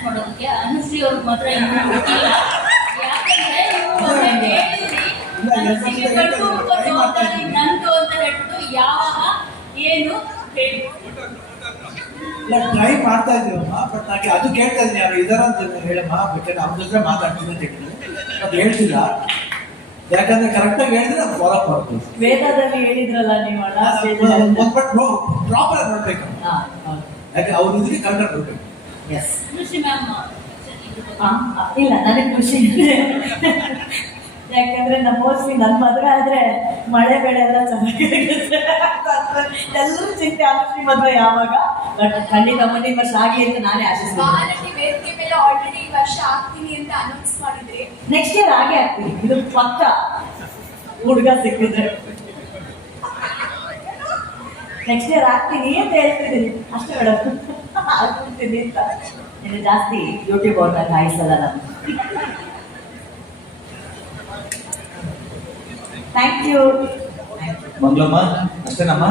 Manage ಮಾಡೋದಕ್ಕೆ ಅನುಶ್ರೀ ಅವ್ರಿಗೆ ಮಾತ್ರ ಇನ್ನೂ ಗೊತ್ತಿಲ್ಲ. ಯಾಕಂದ್ರೆ ನಂದು ಅಂತ ಹೇಳ್ಬಿಟ್ಟು ಯಾವಾಗ ಏನು ಟ್ರೈ ಮಾಡ್ತಾ ಇದೀವಮ್ಮ. ಬಟ್ ನನಗೆ ಅದು ಕೇಳ್ತಾ ಇದ್ದೀನಿ, ಯಾರು ಇದಾರ ಅಂತ ಹೇಳಮ್ಮ. ಬೇಕಾದ್ರೆ ಅವ್ರ ಜೊತೆ ಮಾತಾಡ್ತೀನಿ ಅಂತ ಹೇಳಿದ್ರು, ಅದು ಹೇಳ್ತಿಲ್ಲ. ಯಾಕಂದ್ರೆ ಕರೆಕ್ಟಾಗಿ ಹೇಳಿದ್ರೆ ಅದು ಫಾಲೋ ಮಾಡ್ತೀವಿ. ವೇದದಲ್ಲಿ ಹೇಳಿದ್ರಲ್ಲ ನೀವು ಬಟ್ ಪ್ರಾಪರ್ ನೋಡ್ಬೇಕು. ಯಾಕೆ ಅವ್ರ ಇದಕ್ಕೆ ಕರೆಕ್ಟಾಗಿ ನೋಡ್ಬೇಕು. ಎಸ್ ಅನುಶ್ರೀ ಮ್ಯಾಮ್ ಇಲ್ಲ, ನನಗೆ ಖುಷಿ ಇದೆ. ಯಾಕಂದ್ರೆ ಮೋಸ್ಟ್ಲಿ ನನ್ನ ಮದುವೆ ಆದ್ರೆ ಮಳೆ ಬೆಳೆ ಎಲ್ಲ ಚೆನ್ನಾಗಿರುತ್ತೆ. ಎಲ್ಲರೂ ಚಿಂತೆ ಅನುಶ್ರೀ ಮದುವೆ ಯಾವಾಗ. ಬಟ್ ಖಂಡಿತ ಮುಂದಿನ ವರ್ಷ ಆಗ್ಲಿ ಅಂತ ನಾನೇ ಆಶಿಸ್ತೀನಿ. ವೇದಿಕೆ ಮೇಲೆ ಆಲ್ರೆಡಿ ಈ ವರ್ಷ ಆಗ್ತೀನಿ ಅಂತ ಅನೌನ್ಸ್ ಮಾಡಿದ್ರೆ ನೆಕ್ಸ್ಟ್ ಇಯರ್ ಹಾಗೆ ಆಗ್ತೀನಿ, ಇದು ಪಕ್ಕ. ಹುಡುಗ ಸಿಕ್ಕಿದ್ರೆ ನೆಕ್ಸ್ಟ್ ಇಯರ್ ಆಗ್ತೀನಿ ಅಂತ ಹೇಳ್ತಿದ್ದೀನಿ ಅಷ್ಟೇ ಮೇಡಮ್. ಆಗ್ತೀನಿ ಅಂತ ಇನ್ನು ಜಾಸ್ತಿ ಯೂಟ್ಯೂಬ್ ಅವ್ರನ್ನ ಕಾಯಿಸಲ್ಲ ನಾನು. Thank you Mangalamma ಅಷ್ಟೇನಮ್ಮ.